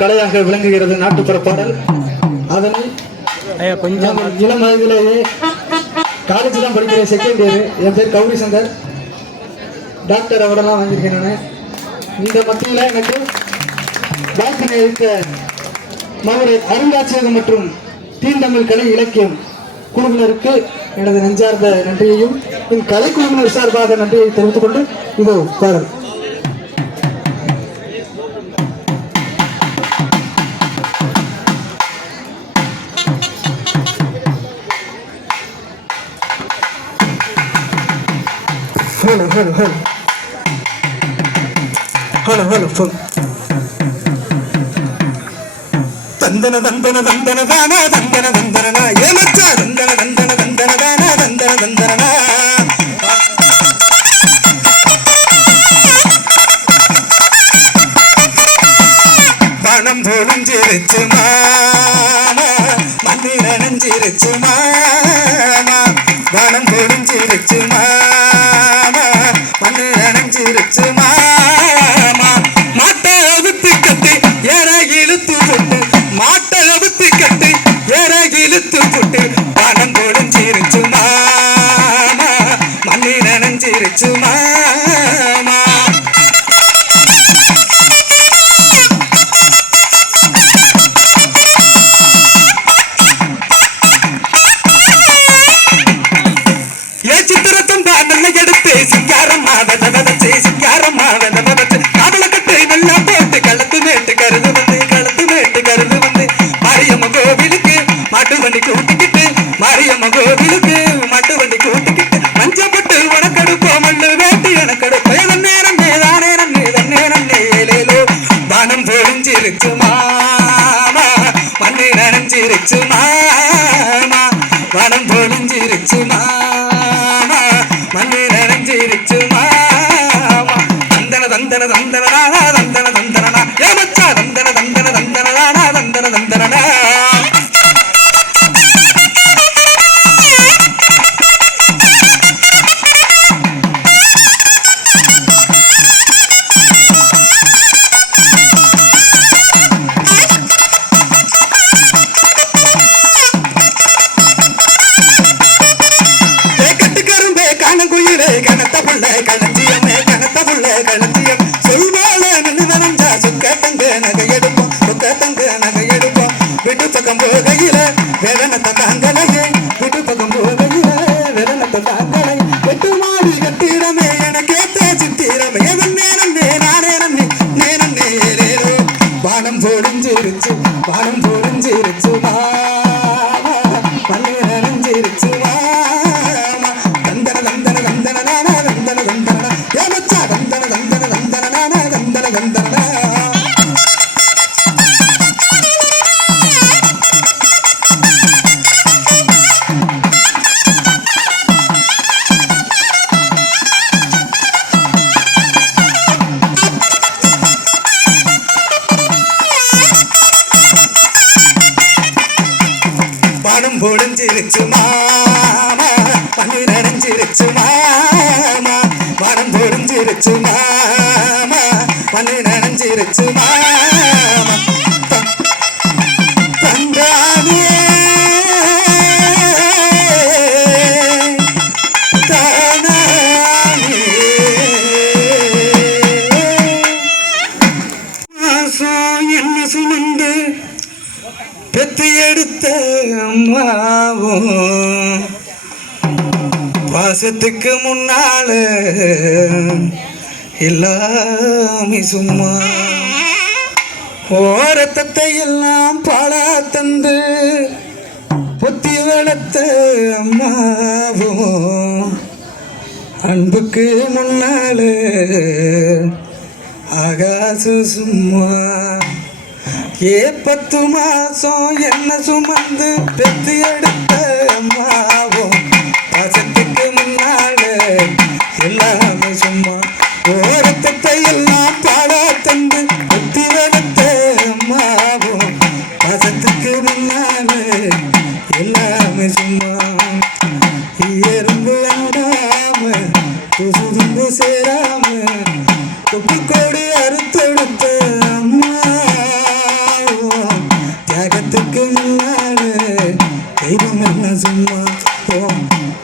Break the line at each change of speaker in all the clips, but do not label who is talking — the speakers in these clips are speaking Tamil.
கலையாக விளங்குகிறது நாட்டுப்புற பாடல். அதனை
கொஞ்சம்
இளம் வயதிலேயே காலேஜ் தான் படிக்கிறேன் செகண்ட் இயர் என் பேர் கௌரி சங்கர். டாக்டர் அவரெல்லாம் வாங்கியிருக்கேன் நான் இந்த மத்தியில் எனக்கு வாய்ப்பினை அளித்த மதுரை அருங்காட்சியகம் மற்றும் தீண்டமிழ் கலை இலக்கியம் குழுவினருக்கு எனது நெஞ்சார்ந்த நன்றியையும் என் கலை குழுவினர் சார்பாக நன்றியை தெரிவித்துக் கொண்டு இதோ பாடல். Hello hello hello hello hello
தந்தன தந்தன தந்தன தானா தந்தன தந்தனா ஏமச்சா தந்தன தந்தன தந்தன தானா தந்தன தந்தனா பணம் பொழிஞ்சிருச்சு மாமா. மண்ணு நனைஞ்சிருச்சு மாமா. பணம் பொழிஞ்சிருச்சு நனைஞ்சிருச்சு வானம் தெரிஞ்சிருச்சு மாமா. மண்ணை நனைஞ்சிருச்சு மாமா. மனம் பொழிஞ்சிருச்சு மாமா. சுமந்து பெத்து எடுத்த அம்மாவும் பாசத்துக்கு முன்னால எல்லாமே சும்மா ஓரத்தத்தை எல்லாம் பாடா தந்து புத்தி வளர்த்த அம்மாவும் அன்புக்கு முன்னால ஆகாச சும்மா. ஏ பத்து மாசம் என்ன சுமந்து பெத்து எடுத்த அம்மாவும் முன்னாடு தெய்வம் என்ன சும்மா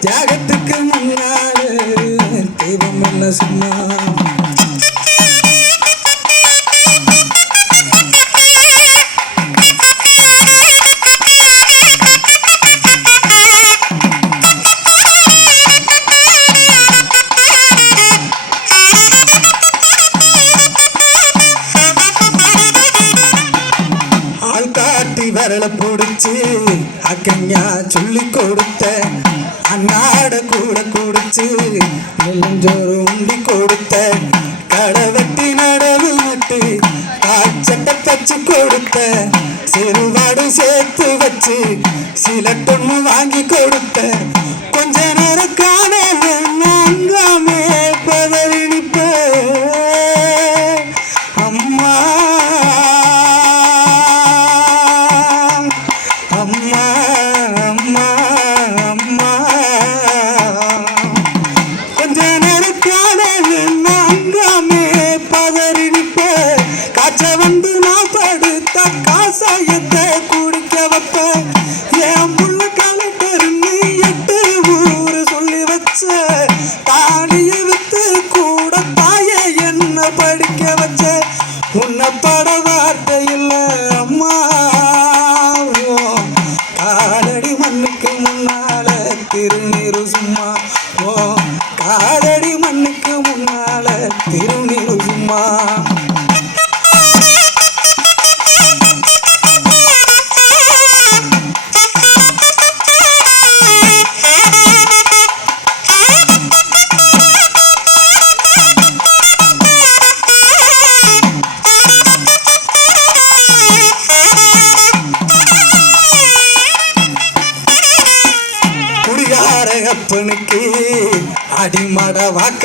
தியாகத்துக்கு முன்னாடு தெய்வம் என்ன சும்மா கத்தி விரல பிடிச்சு அக்கஞ்சா சொல்லி கொடுத்த அண்ணாட கூட குடிச்சு நெஞ்சோறு உண்டி கொடுத்த கடை வெட்டி நடவு விட்டு காய்ச்சட்ட தச்சு கொடுத்த சிறுவாடு சேர்த்து வச்சு சில தொண்ணு வாங்கி கொடுத்த. கொஞ்ச நேரம் காண நான்காமே பதறி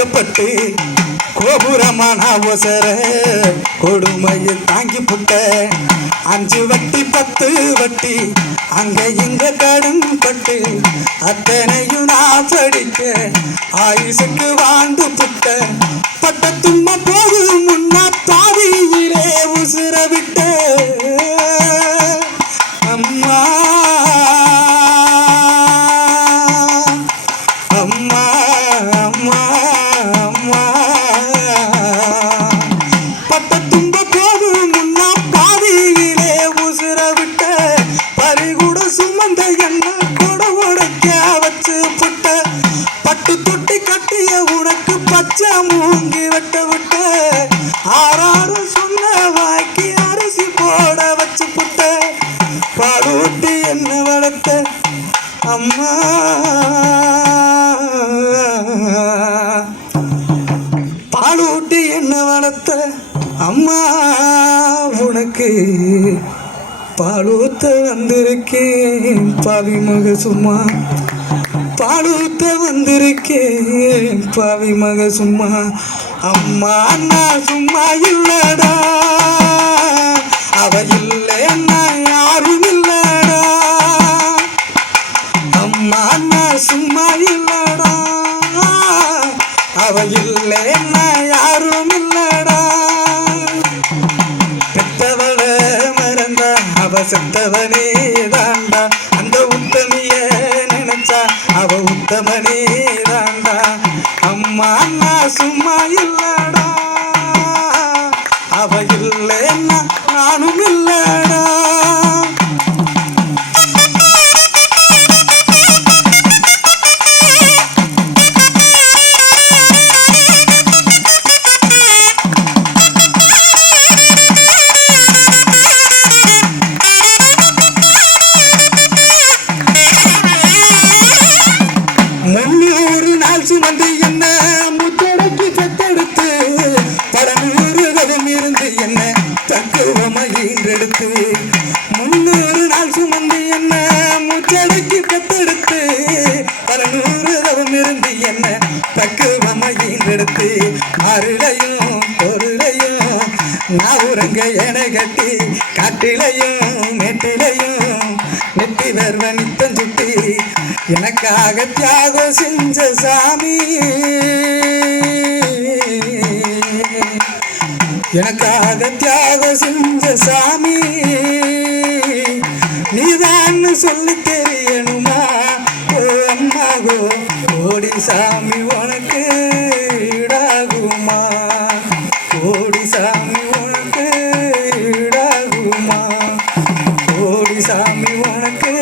வாக்கப்பட்டு கோபுரமான அவசர கொடுமையை தாங்கி புட்ட அஞ்சு வட்டி பத்து வட்டி அங்க இங்க கடன் பட்டு அத்தனையும் நான் படிக்க ஆயுசுக்கு வாழ்ந்து புட்ட பட்ட தும்மா போது முன்னா பாதியிலே உசுர விட்ட அம்மா. அம்மா உனக்கு பாலூத்த வந்திருக்கேன். பாவி மக சும்மா பாலூத்த வந்திருக்கேன். பாவி மக சும்மா அம்மா நான் சும்மா இல்லடா. அவ இல்லை இல்லைன்னா யாரும் செத்தவனே தாண்டா அந்த உத்தமிய நினைச்சா அவ உத்தமனே தாண்டா அம்மா நான் சும்மா இல்லடா. அவ இல்லைன்னா நானும் இல்லடா. இருந்து என்ன தக்குவமையின்றெடுத்து முன்னூறு நாள் சுமந்து என்ன முச்சடக்கி பெத்தெடுத்து? பல நூறு தவம் இருந்து என்ன தக்குவமையின்றெடுத்து அருளையும் பொருளையும் நான் உறங்க என கட்டி காட்டிலையும் மெட்டிலையும் நெட்டி வருவ நித்தம் சுட்டி எனக்காக தியாகம் செஞ்ச சாமி. எனக்காக தியாகம் செஞ்ச சாமி. நீதான்னு சொல்லி தெரியணுமா? கோடி சாமி உனக்கு ஈடாகுமா? கோடி சாமி உனக்கு ஈடாகுமா? கோடி சாமி உனக்கு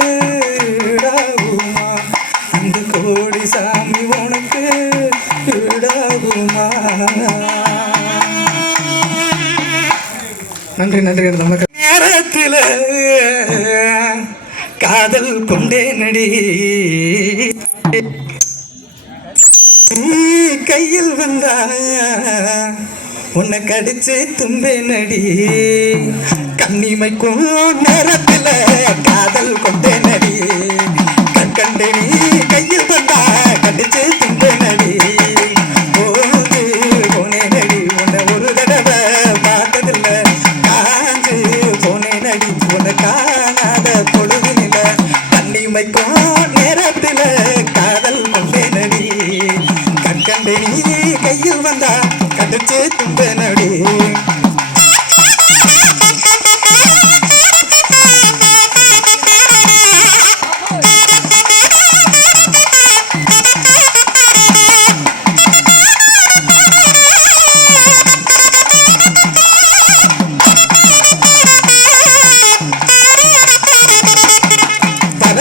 நன்றி நன்றி வணக்கம்.
நேரத்தில் காதல் கொண்டே நடி கையில் வந்தா உன்னை கடிச்சு தும்பே நடி கண்ணிமைக்கும் நேரத்தில் காதல் கொண்டே நடி கண்கண்டே நீ வந்தா கடிச்சு தும்பே நடி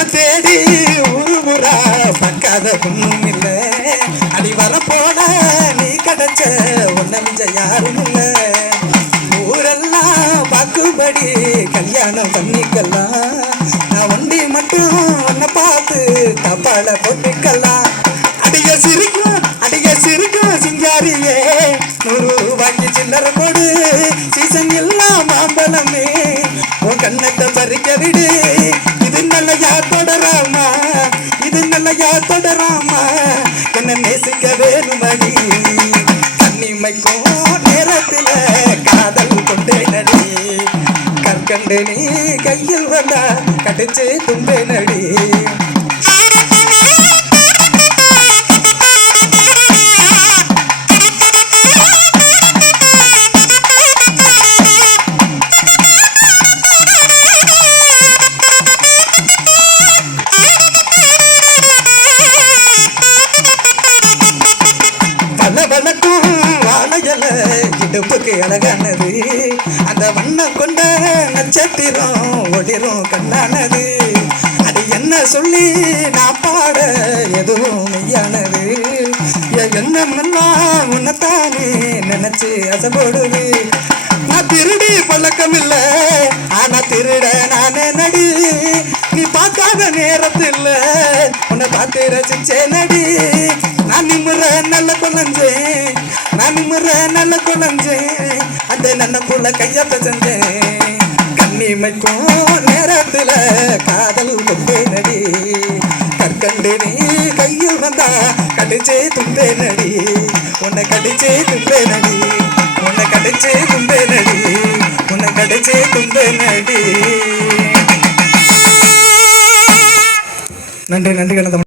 தேடி ஊரு ஊரா பக்காத பொண்ணும் அடி வர போட நீ மிஞ்ச யாரும் இல்ல. ஊரெல்லாம் பாக்குபடி கல்யாணம் பண்ணிக்கலாம். நான் வண்டி மட்டும் உன்னை பார்த்து தப்பால போட்டுக்கலாம். அடிய சிரிக்கும் அடிய சிரிக்கும் சிங்காரியே. நூறு ரூபாய்க்கு சில்லற போடு. சீசன் எல்லாம் மாம்பழமே. உன் கண்ணத்தை பறிக்க விடு. இது நல்லையா தொடராமா? இது நல்லையா தொடராமா? என்ன நேசிக்க வேணுமடி. கண்ணிமைக்கும் நேரத்தில் காதல் கொண்டேனடி கற்கண்டு நீ கையில் வந்தா கடிச்சு துண்டேனடி அழகானது அந்த வண்ணம் கொண்ட நட்சத்திரம் ஒளிரும் கண்ணானது. அது என்ன சொல்லி நான் பாட எதுவும் மெய்யானது. என் எண்ணமெல்லாம் உன்னைத்தானே நினைச்சு அசைபோடுது. நான் திருடி பழக்கம் இல்ல ஆனா திருட நானே நடி. நீ பார்க்காத நேரத்தில் உன்னை பார்த்து ரசிச்சே நடி. நான் நிம்முற நல்ல குழஞ்சேன் நான் நிம்முற நல்ல குழஞ்சேன். அந்த நன்னக்குள்ள கையத்த செஞ்சேன். கண்ணிமைக்கும் நேரத்தில் காதல் கொண்டே நடி. கற்கண்டு நீ கையில் வந்தா கடிச்சே தும்பே நடி உன்னை கடிச்சே தும்பே நடி உன்னை கடிச்சே தும்பே நடி உன்னை கடிச்சே தும்பே நடி
நன்றி நன்றி கண்ண